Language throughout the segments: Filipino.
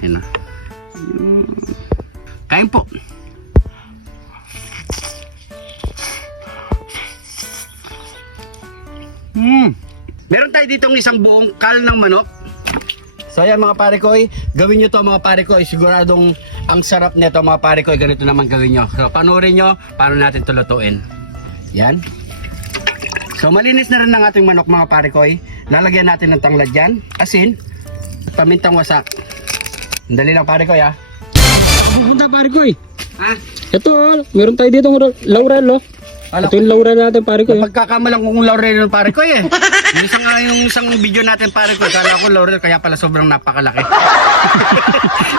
Ayan na. Kain po. Meron tayo ditong isang buong kal ng manok. So ayan mga pare koy, gawin nyo to mga pare koy. Siguradong ang sarap nito mga pare koy. Ganito naman gawin nyo. So panoorin nyo paano natin ito lutuin. Yan. So malinis na rin ng ating manok mga pare koy. Lalagyan natin ng tanglad dyan, asin, pamintang wasak. Dali lang pare koy ha. Pupunta pare ko eh. Ha? Ito, meron tayo dito laurel, oh. Alam Ito yung laurel natin pare ko. Pagkakamalang kong laurel ng pare ko eh. Yung isang video natin pare ko, kala ko laurel kaya pala sobrang napakalaki.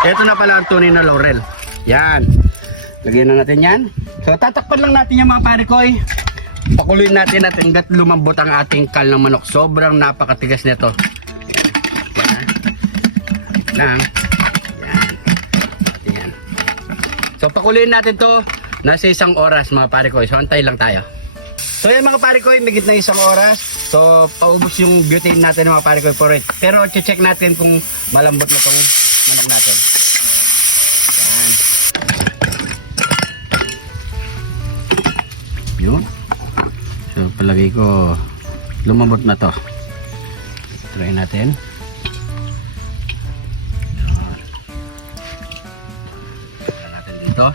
Ito na pala ang tunay na laurel. Yan. Lagyan na natin yan. So tatakpan lang natin yan mga pare ko eh. Pakuluin natin at hanggat lumambot ang ating kal ng manok. Sobrang napakatigas nito. Yan. Yan. So pakuluin natin to. Nasa 1 oras mga pare ko. So antay lang tayo. So yan mga pare ko, may gitna 1 oras. So paubos yung butane natin mga pare ko for it. Pero check natin kung malambot na tong manok natin. Yan. Yun. So palagay ko lumambot na to. Try natin. Try natin dito.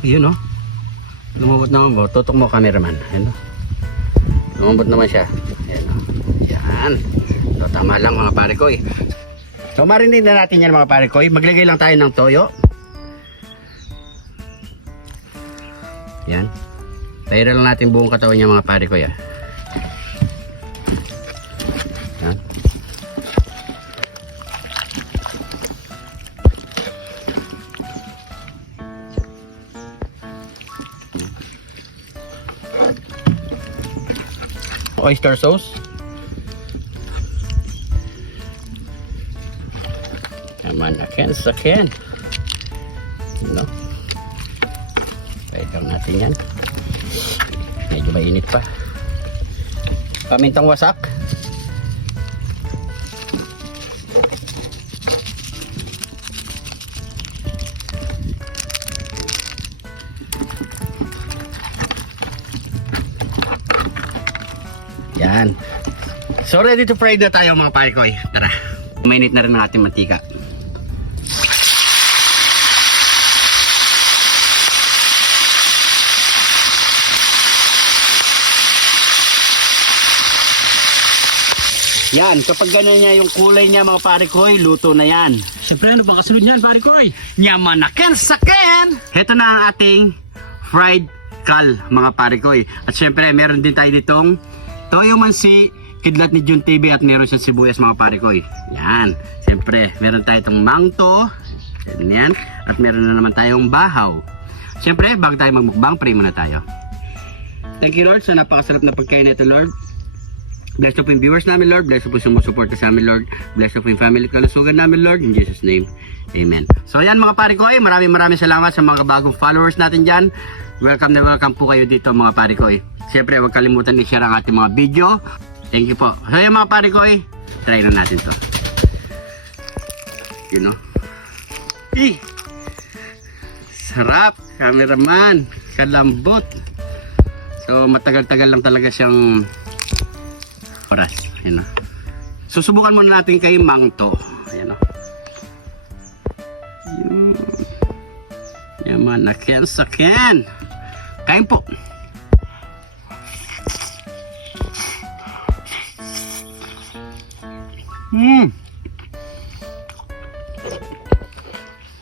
Yun o. Lumabot naman po. Tutok mo cameraman. Ayan o. Lumabot naman siya. Ayan o. Yan. So tama lang mga pare ko eh. So marinate na natin yan mga pare ko. Maglagay lang tayo ng toyo. Yan. Paira lang natin buong katawan niya mga pare ko ya. Yan. Oyster sauce. Naman akin. No. Pwede natin yan. Medyo mainit pa. Pamintang wasak. Yan. So ready to fry na tayo mga pare ko. Tara. Mainit na rin ang ating mantika. Yan, kapag gano'n niya yung kulay niya mga pare ko, luto na yan. Siyempre ano bang kasunod niyan pare ko eh? Yaman na ken saken! Ito na ang ating fried kal mga pare ko. At syempre meron din tayo ditong toyo mansi, kidlat ni Jun TV at meron siyang sibuyas mga pare ko. Yan. Siyempre, meron tayo itong mangto. Yan. At meron na naman tayong bahaw. Siyempre, bago tayo magmukbang, pray muna tayo. Thank you Lord sa napakasarap na pagkain nito Lord. Bless po yung viewers namin Lord. Bless po yung sumusuporta sa amin Lord. Bless po yung family kalusugan namin Lord. In Jesus name, Amen. So yan mga pare ko, maraming salamat sa mga bagong followers natin dyan. Welcome na welcome po kayo dito mga pare ko. Siyempre, huwag kalimutan i-share ang ating mga video. Thank you po. So yan mga pare ko, try na natin to. You know. Sarap, cameraman. Kalambot. So matagal-tagal lang talaga siyang oras. You know. Susubukan muna natin kay mangto. Ayan o. Yaman na ken saken. Kain po.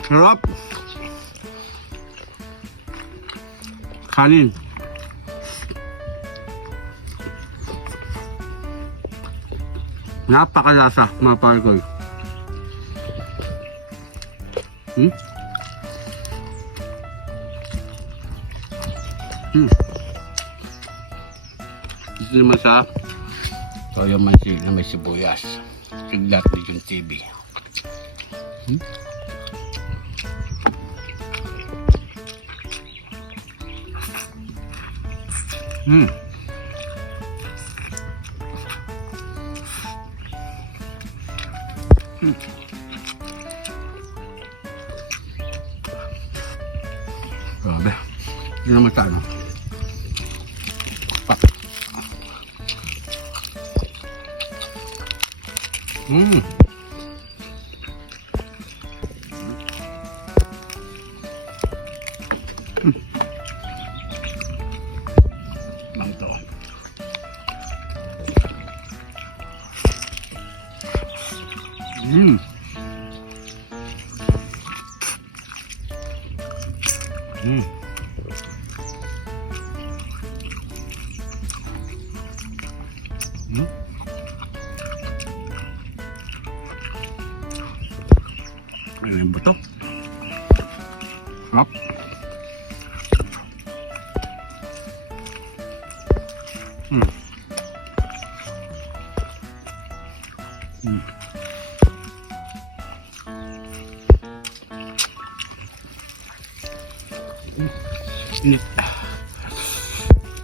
Sarap. Kanin. Napakalasa mga pare ko. Ito naman sa toyo mansi na may sibuyas. Kidlat ni Jun TV. Hmm. Hmm. Grabe. Hindi naman sa ano. Ah. Hmm. Lang to. Hmm. Hmm. Hmm. Ano yung buto? Sarap. Hmm. Hmm. Init.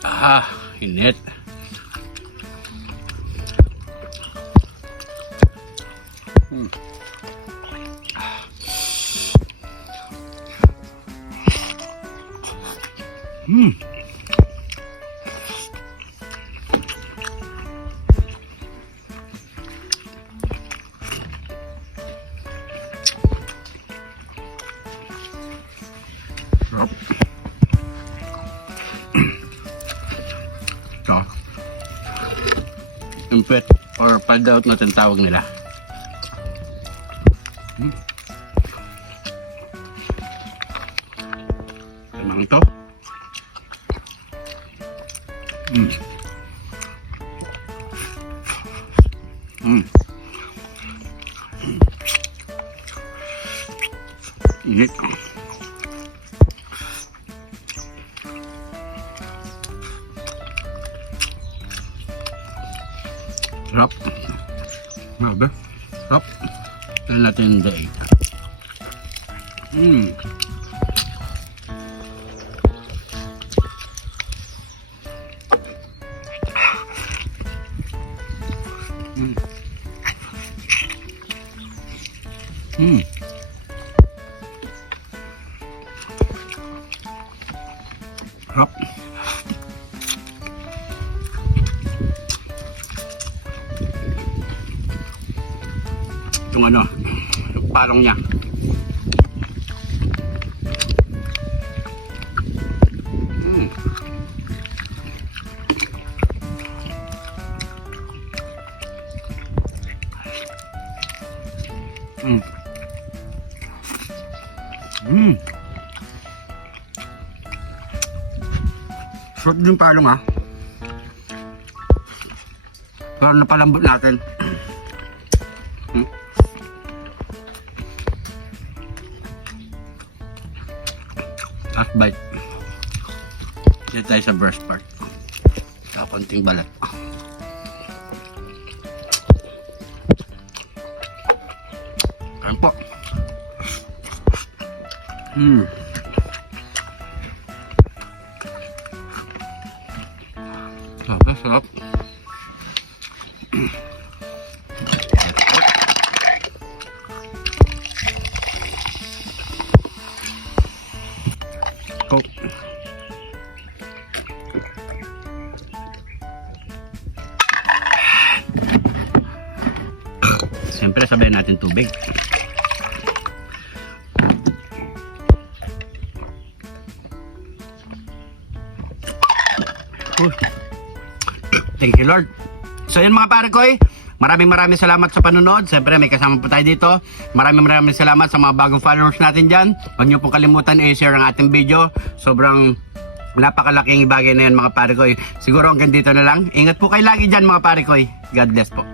Ah, init. Hmm. Hmm. Sarap. So, impet or pag-out na tinatawag nila. Hmm. Tamang ito. Hmm. Hmm. Init. Sarap. Grabe. Sarap. Tignan natin yung daig. Hmm. Hmm. Hmm. Sarap. Yung ano, yung parang niya. Mm. Mm. Mm. Sarap din parang ha. Parang napalambot natin. Hmm. Last bite. Dito tayo sa breast part. Sa konting balat. Kain po. Hmm. Sarap, sarap. Coke. Siyempre sabayan natin tubig. Thank you Lord. So yun mga pare ko maraming salamat sa panonood. Siyempre may kasama po tayo dito. Maraming salamat sa mga bagong followers natin dyan. Huwag niyo pong kalimutan i-share ang ating video. Sobrang napakalaking bagay na yun mga pare ko. Siguro hanggang dito na lang. Ingat po kayo lagi dyan mga pare ko. God bless po.